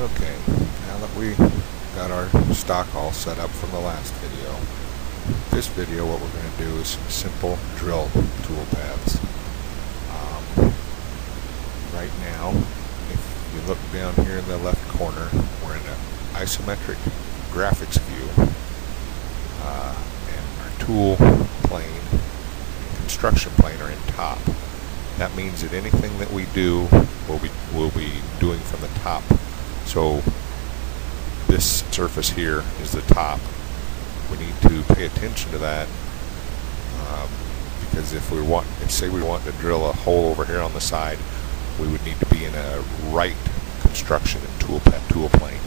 Okay, now that we got our stock all set up from the last video, this video what we're going to do is some simple drill toolpaths. Right now, if you look down here in the left corner, we're in an isometric graphics view, and our tool plane and construction plane are in top. That means that anything that we do will be doing from the top. So this surface here is the top. We need to pay attention to that because if say we want to drill a hole over here on the side, we would need to be in a right construction and tool plane.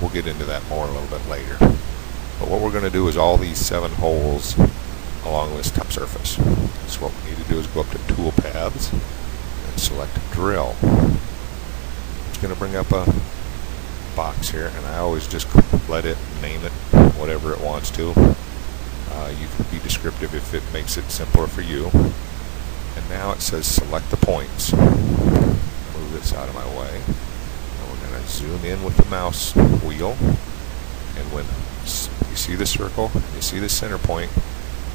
We'll get into that more a little bit later. But what we're going to do is all these 7 holes along this top surface. So what we need to do is go up to toolpaths and select drill. It's going to bring up a box here, and I always just let it name it whatever it wants to. You can be descriptive if it makes it simpler for you. And now it says select the points. Move this out of my way. And we're going to zoom in with the mouse wheel. And when you see the circle, you see the center point,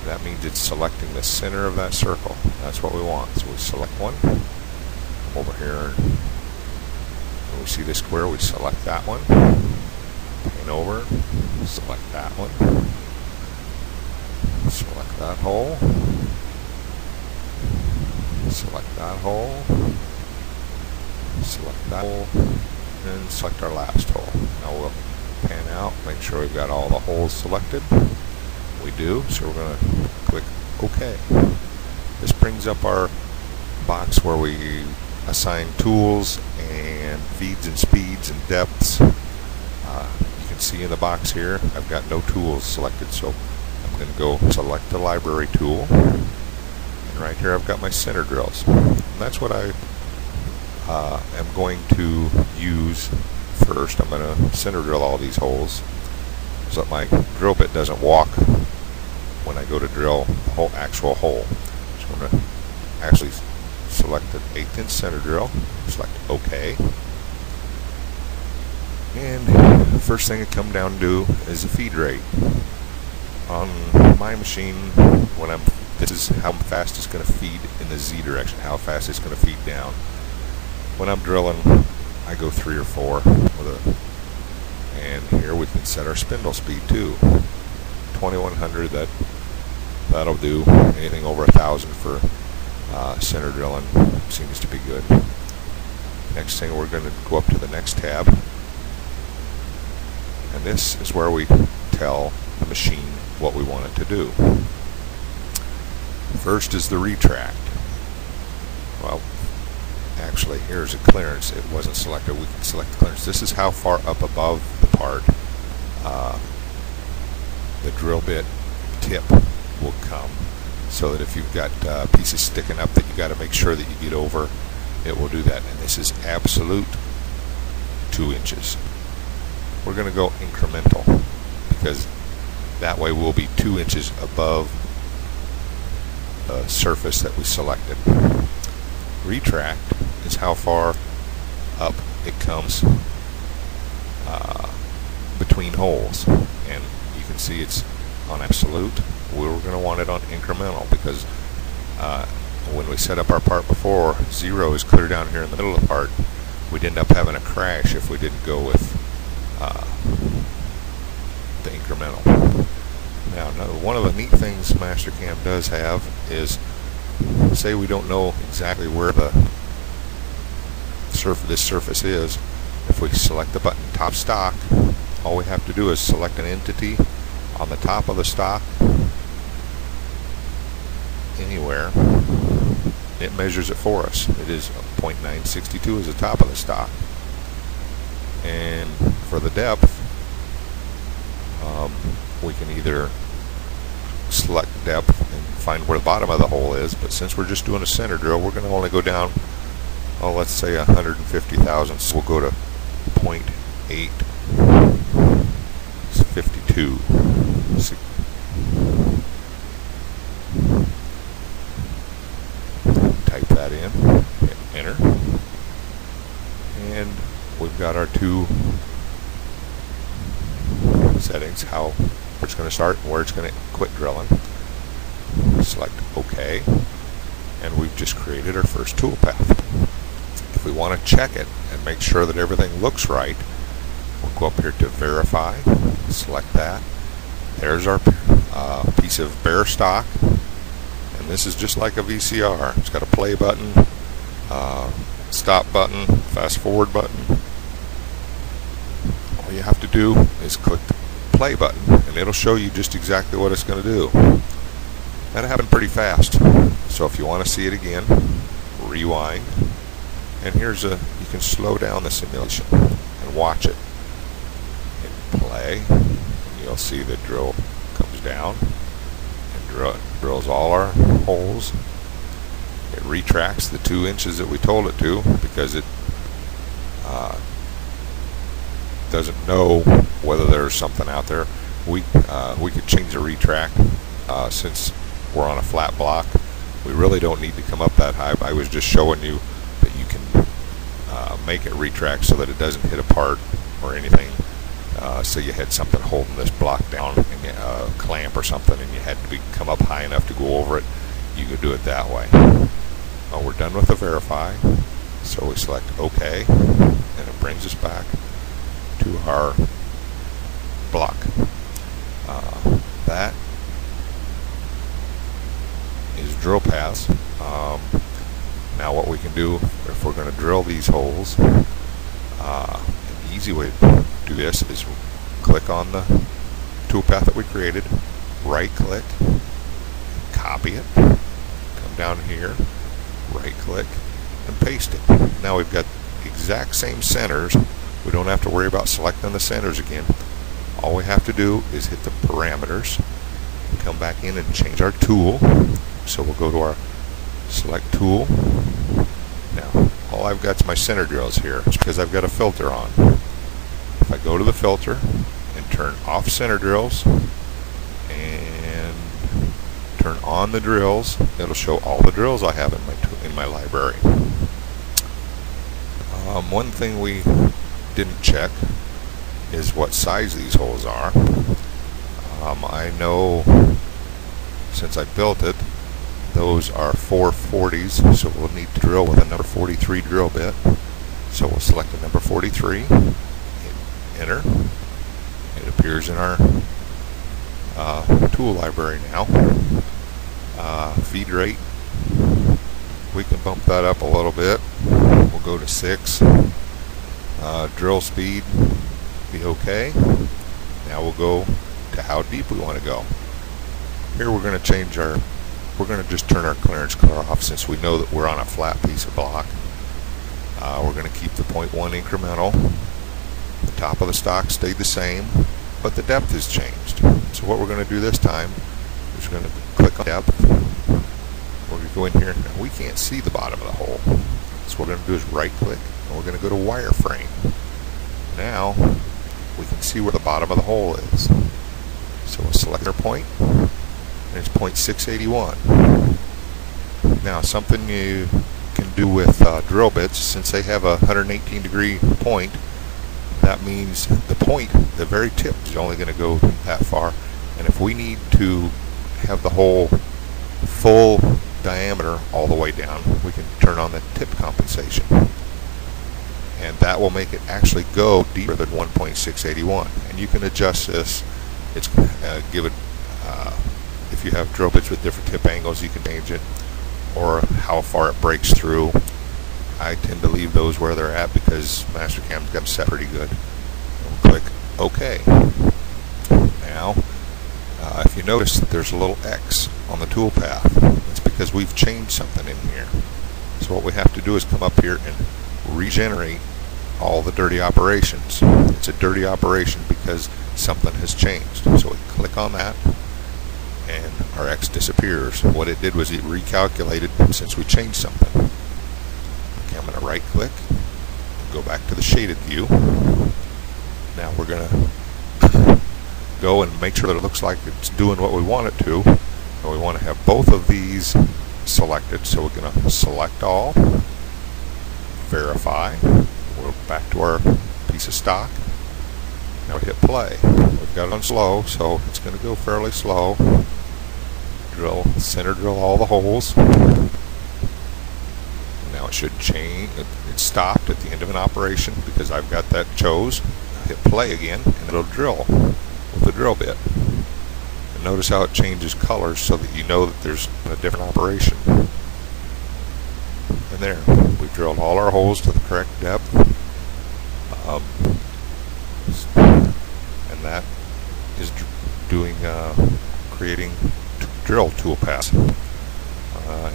that means it's selecting the center of that circle. That's what we want. So we select one. Over here, when we see the square, we select that one. Paint over, select that one. Select that hole. Select that hole. Select that hole. And select our last hole. Now we'll pan out, make sure we've got all the holes selected. We do, so we're going to click OK. This brings up our box where we assign tools and feeds and speeds and depths. You can see in the box here I've got no tools selected, so I'm going to go select the library tool, and right here I've got my center drills. And that's what I am going to use first. I'm going to center drill all these holes so that my drill bit doesn't walk when I go to drill the whole actual hole. So I'm going to actually select the 1/8 inch center drill, select OK, and the first thing it comes down to is the feed rate. On my machine, this is how fast it's going to feed in the Z direction, how fast it's going to feed down. When I'm drilling, I go 3 or 4 and here we can set our spindle speed too. 2100, that'll do. Anything over 1000 for center drilling seems to be good. Next thing, we're going to go up to the next tab, and this is where we tell the machine what we want it to do. First is the retract. Well, actually, here's a clearance. It wasn't selected. We can select the clearance. This is how far up above the part the drill bit tip will come, so that if you've got pieces sticking up that you got to make sure that you get over, it will do that. And this is absolute 2 inches. We're going to go incremental because that way we'll be 2 inches above the surface that we selected. Retract is how far up it comes between holes, and you can see it's on absolute. We're going to want it on incremental because when we set up our part before, 0 is clear down here in the middle of the part. We'd end up having a crash if we didn't go with the incremental. Now, one of the neat things Mastercam does have is, say we don't know exactly where this surface is. If we select the button top stock, all we have to do is select an entity on the top of the stock anywhere. It measures it for us. It is 0.962 is the top of the stock. And for the depth, we can either select depth and find where the bottom of the hole is, but since we're just doing a center drill, we're going to only go down, let's say 150,000, so we'll go to 0.852. Type that in, hit enter, and we've got our two settings, how it's going to start and where it's going to quit drilling. Select OK, and we've just created our first toolpath. If we want to check it and make sure that everything looks right, we'll go up here to Verify, select that. There's our piece of bare stock, and this is just like a VCR. It's got a play button, stop button, fast forward button. All you have to do is click the play button, and it'll show you just exactly what it's going to do. That happened pretty fast. So if you want to see it again, rewind, and here's you can slow down the simulation and watch it. Hit play, and you'll see the drill comes down and drills all our holes. It retracts the 2 inches that we told it to, because it doesn't know whether there's something out there. We could change the retract since we're on a flat block. We really don't need to come up that high. I was just showing you that you can make it retract so that it doesn't hit apart or anything. So you had something holding this block down, and a clamp or something, and you had to come up high enough to go over it. You could do it that way. Well, we're done with the verify, so we select OK, and it brings us back to our block. That is drill paths. Now what we can do, if we're going to drill these holes, an easy way to do this is click on the toolpath that we created, right click, copy it, come down here, right click, and paste it. Now we've got the exact same centers. We don't have to worry about selecting the centers again. All we have to do is hit the parameters, come back in and change our tool. So we'll go to our select tool. Now all I've got is my center drills here. It's because I've got a filter on. If I go to the filter and turn off center drills and turn on the drills, it'll show all the drills I have in my library. One thing we didn't check is what size these holes are. I know since I built it, those are 440s, so we'll need to drill with a number 43 drill bit. So we'll select the number 43, hit enter. It appears in our tool library now. Feed rate, we can bump that up a little bit. We'll go to 6. Drill speed, be okay. Now we'll go to how deep we want to go. Here we're going to we're going to just turn our clearance car off, since we know that we're on a flat piece of block. We're going to keep the 0.1 incremental. The top of the stock stayed the same, but the depth has changed. So what we're going to do this time is we're going to click on depth. We're going to go in here, and we can't see the bottom of the hole. So what we're going to do is right click, and we're going to go to wireframe. Now we can see where the bottom of the hole is. So we'll select our point, and it's 0.681. Now something you can do with drill bits, since they have a 118 degree point, that means the point, the very tip, is only going to go that far. And if we need to have the hole full diameter all the way down, we can turn on the tip compensation, and that will make it actually go deeper than 1.681. And you can adjust this. It's give it if you have drill bits with different tip angles, you can change it, or how far it breaks through. I tend to leave those where they're at because Mastercam's got them set pretty good. We'll click OK. Now, if you notice that there's a little X on the toolpath, it's because we've changed something in here. So what we have to do is come up here and regenerate all the dirty operations. It's a dirty operation because something has changed. So we click on that, and our X disappears. What it did was it recalculated since we changed something. Okay, I'm going to right click and go back to the shaded view. Now we're going to go and make sure that it looks like it's doing what we want it to. And we want to have both of these selected. So we're going to select all, verify. We're back to our piece of stock. Now hit play. We've got it on slow, so it's going to go fairly slow. Center drill all the holes. Now it should change. It stopped at the end of an operation because I've got that chose. Hit play again, and it'll drill with the drill bit. And notice how it changes colors so that you know that there's a different operation. And there, we've drilled all our holes to the correct depth. And that is creating drill toolpaths.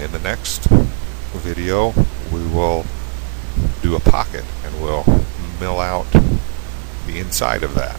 In the next video, we will do a pocket and we'll mill out the inside of that.